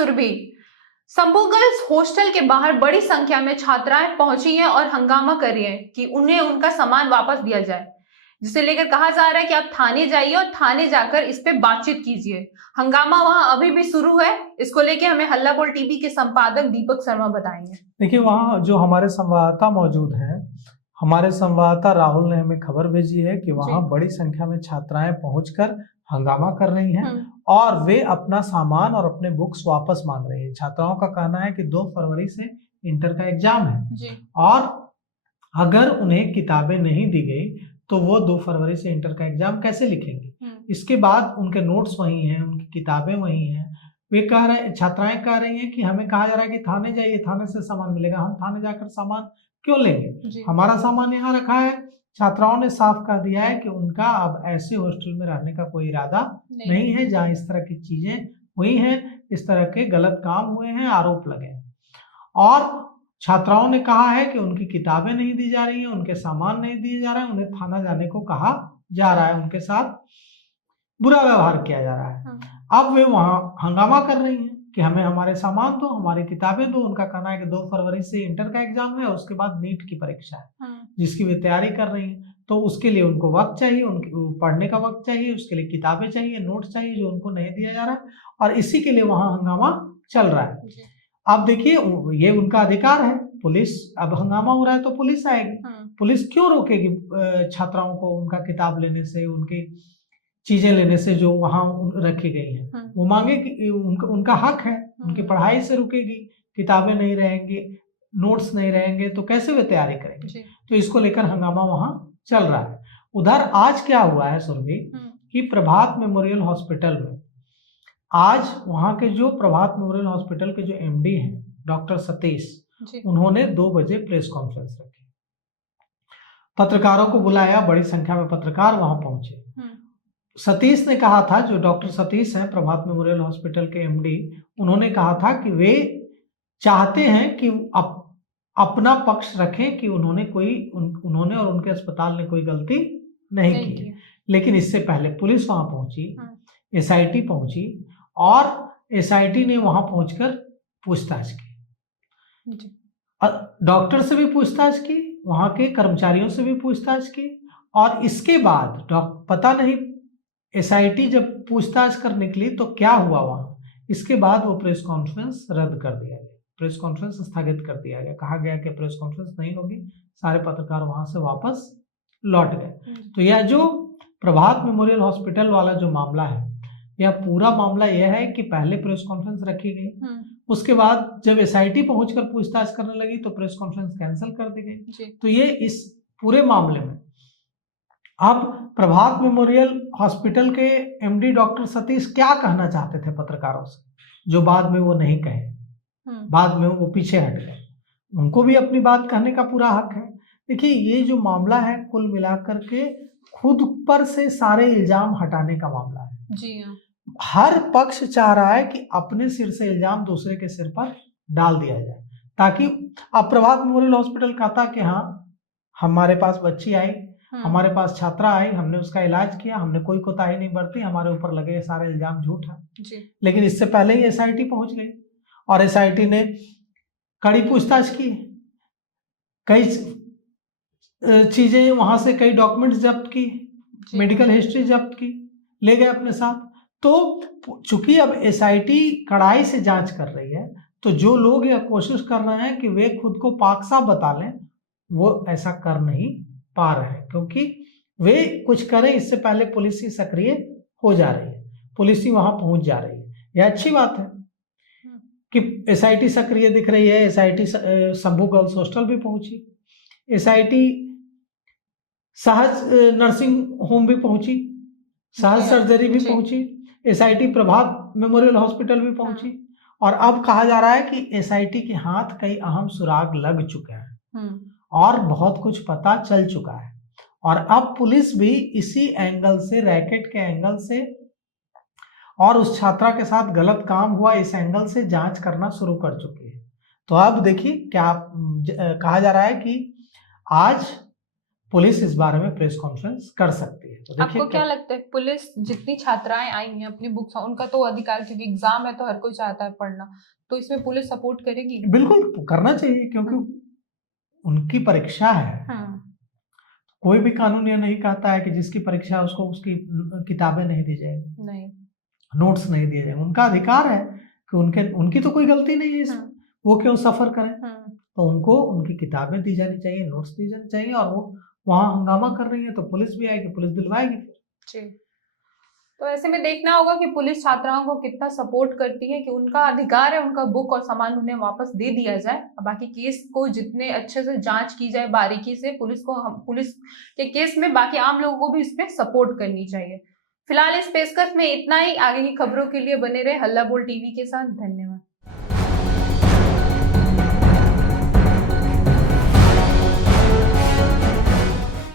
सुरभि, संभू girls hostel के बाहर बड़ी संख्या में छात्राएं पहुंची हैं और हंगामा कर रही हैं कि उन्हें उनका सामान वापस दिया जाए, जिसे लेकर कहा जा रहा है कि आप थाने जाइए और थाने जाकर इस पे बातचीत कीजिए। हंगामा वहां अभी भी शुरू है। इसको लेके हमें हल्ला बोल टीवी के संपादक दीपक शर्मा बताएंगे। देखिए, वहाँ जो हमारे संवाददाता मौजूद हैं, हमारे संवाददाता राहुल ने हमें खबर भेजी है कि वहाँ बड़ी संख्या में छात्राएं पहुंचकर हंगामा कर रही हैं और वे अपना सामान और अपने बुक्स वापस मांग रही हैं। छात्राओं का कहना है कि 2 फरवरी से इंटर का एग्जाम है और अगर उन्हें किताबें नहीं दी गई तो वो 2 फरवरी से इंटर का एग्जाम कैसे लिखेंगे। इसके बाद उनके नोट्स वही हैं, उनकी किताबें वही हैं। वे कह रहे, छात्राएं कह रही हैं कि हमें कहा जा रहा है कि थाने जाइए, थाने से सामान मिलेगा, हम थाने जाकर सामान क्यों लेंगे, हमारा सामान यहाँ रखा है। छात्राओं ने साफ कह दिया है कि उनका अब ऐसे हॉस्टल में रहने का कोई इरादा नहीं है जहाँ इस तरह की चीजें हुई हैं, इस तरह के गलत काम हुए हैं, आरोप लगे हैं। और छात्राओं ने कहा है कि उनकी किताबें नहीं दी जा रही हैं, उनके सामान नहीं दिए जा रहे हैं, उन्हें थाना जाने को कहा जा रहा है, उनके साथ बुरा व्यवहार किया जा रहा है। अब वे वहां हंगामा कर रही हैं कि हमें हमारे सामान दो, हमारी किताबें दो। उनका कहना है कि 2 फरवरी से इंटर का एग्जाम है, उसके बाद नीट की परीक्षा है जिसकी वे तैयारी कर रही हैं, तो उसके लिए उनको वक्त चाहिए, उनके पढ़ने का वक्त चाहिए, उसके लिए किताबें चाहिए, नोट्स चाहिए, जो उनको नहीं दिया जा रहा है और इसी के लिए वहां हंगामा चल रहा है। अब देखिए, ये उनका अधिकार है। पुलिस, अब हंगामा हो रहा है तो पुलिस आएगी। पुलिस क्यों रोकेगी छात्राओं को उनका किताब लेने से, उनकी चीजें लेने से जो वहां रखी गई हैं। वो मांगे कि उनका हक है, उनकी पढ़ाई से रुकेगी, किताबें नहीं रहेंगी, नोट्स नहीं रहेंगे तो कैसे वे तैयारी करेंगे। तो इसको लेकर हंगामा वहां चल रहा है। उधर आज क्या हुआ है सुरभि कि प्रभात मेमोरियल हॉस्पिटल में आज वहां के जो प्रभात मेमोरियल हॉस्पिटल के जो एमडी हैं डॉक्टर सतीश, उन्होंने 2 बजे प्रेस कॉन्फ्रेंस रखी, पत्रकारों को बुलाया, बड़ी संख्या में पत्रकार वहां पहुंचे। सतीश ने कहा था, जो डॉक्टर सतीश हैं प्रभात मेमोरियल हॉस्पिटल के एमडी, उन्होंने कहा था कि वे चाहते हैं कि अपना पक्ष रखें कि उन्होंने और उनके अस्पताल ने कोई गलती नहीं की। लेकिन इससे पहले पुलिस वहां पहुंची, एसआईटी पहुंची और एसआईटी ने वहां पहुंचकर पूछताछ की, डॉक्टर से भी पूछताछ की, वहां के कर्मचारियों से भी पूछताछ की और इसके बाद पता नहीं एसआईटी जब पूछताछ कर निकली तो क्या हुआ वहां, इसके बाद वो प्रेस कॉन्फ्रेंस रद्द कर दिया गया, प्रेस कॉन्फ्रेंस स्थगित कर दिया गया। कहा गया कि प्रेस कॉन्फ्रेंस नहीं होगी, सारे पत्रकार वहां से वापस लौट गए। तो यह जो प्रभात मेमोरियल हॉस्पिटल वाला जो मामला है, यह पूरा मामला यह है कि पहले प्रेस कॉन्फ्रेंस रखी गई, उसके बाद जब एसआईटी पहुंचकर पूछताछ करने लगी तो प्रेस कॉन्फ्रेंस कैंसिल कर दी गई। तो ये इस पूरे मामले में अब प्रभात मेमोरियल हॉस्पिटल के एमडी डॉक्टर सतीश क्या कहना चाहते थे पत्रकारों से, जो बाद में वो नहीं कहे, बाद में वो पीछे हट गए। उनको भी अपनी बात कहने का पूरा हक है। देखिए, ये जो मामला है कुल मिलाकर के खुद पर से सारे इल्जाम हटाने का मामला है। जी हाँ। हर पक्ष चाह रहा है कि अपने सिर से इल्जाम दूसरे के सिर पर डाल दिया जाए, ताकि अब प्रभात मेमोरियल हॉस्पिटल कहता कि हाँ, हमारे पास बच्ची आई, हमारे पास छात्रा आई, हमने उसका इलाज किया, हमने कोई कोताही नहीं बरती, हमारे ऊपर लगे सारे इल्जाम झूठ है। लेकिन इससे पहले ही एसआईटी पहुंच गई और एसआईटी ने कड़ी पूछताछ की, कई चीजें वहां से, कई डॉक्यूमेंट्स जब्त की, मेडिकल हिस्ट्री जब्त की, ले गए अपने साथ। तो चूंकि अब एसआईटी कड़ाई से जांच कर रही है, तो जो लोग यह कोशिश कर रहे हैं कि वे खुद को पाक साफ बता लें, वो ऐसा कर नहीं पा रहे हैं, क्योंकि वे कुछ करें इससे पहले पुलिस ही सक्रिय हो जा रही है, पुलिस ही वहां पहुंच जा रही है। यह अच्छी बात है कि एसआईटी सक्रिय दिख रही है। एसआईटी संभू गर्ल्स हॉस्टल भी पहुंची, एसआईटी सहज नर्सिंग होम भी पहुंची, सहज सर्जरी भी पहुंची, एसआईटी प्रभात मेमोरियल हॉस्पिटल भी पहुंची और अब कहा जा रहा है कि एसआईटी के हाथ कई अहम सुराग लग चुके हैं और बहुत कुछ पता चल चुका है और अब पुलिस भी इसी एंगल से, रैकेट के एंगल से और उस छात्रा के साथ गलत काम हुआ इस एंगल से जांच करना शुरू कर चुकी है। तो अब देखिए क्या कहा जा रहा है कि आज पुलिस इस बारे में प्रेस कॉन्फ्रेंस कर सकती है। तो देखिए आपको क्या लगता है, पुलिस जितनी छात्राएं आई हैं अपनी बुक्स, उनका तो अधिकार, क्योंकि एग्जाम है तो हर कोई चाहता है पढ़ना, तो इसमें पुलिस सपोर्ट करेगी? बिल्कुल करना चाहिए, क्योंकि उनकी परीक्षा है। कोई भी कानून ये नहीं कहता है कि जिसकी परीक्षा है उसको उसकी किताबें नहीं दी जाएगी, नहीं, नोट्स नहीं दिए जाएंगे। उनका अधिकार है कि उनकी तो कोई गलती नहीं है इसमें, वो क्यों सफर करें। तो उनको उनकी किताबें दी जानी चाहिए, नोट्स दी जानी चाहिए, और वो वहां हंगामा कर रही है तो पुलिस भी आएगी, पुलिस दिलवाएगी फिर। जी। तो ऐसे में देखना होगा कि पुलिस छात्राओं को कितना सपोर्ट करती है कि उनका अधिकार है, उनका बुक और सामान उन्हें वापस दे दिया जाए। बाकी केस को जितने अच्छे से जांच की जाए बारीकी से, पुलिस के केस में बाकी आम लोगों को भी इसमें सपोर्ट करनी चाहिए। फिलहाल इस पेशकश में इतना ही। आगे की खबरों के लिए बने रहे हल्ला बोल टीवी के साथ। धन्यवाद।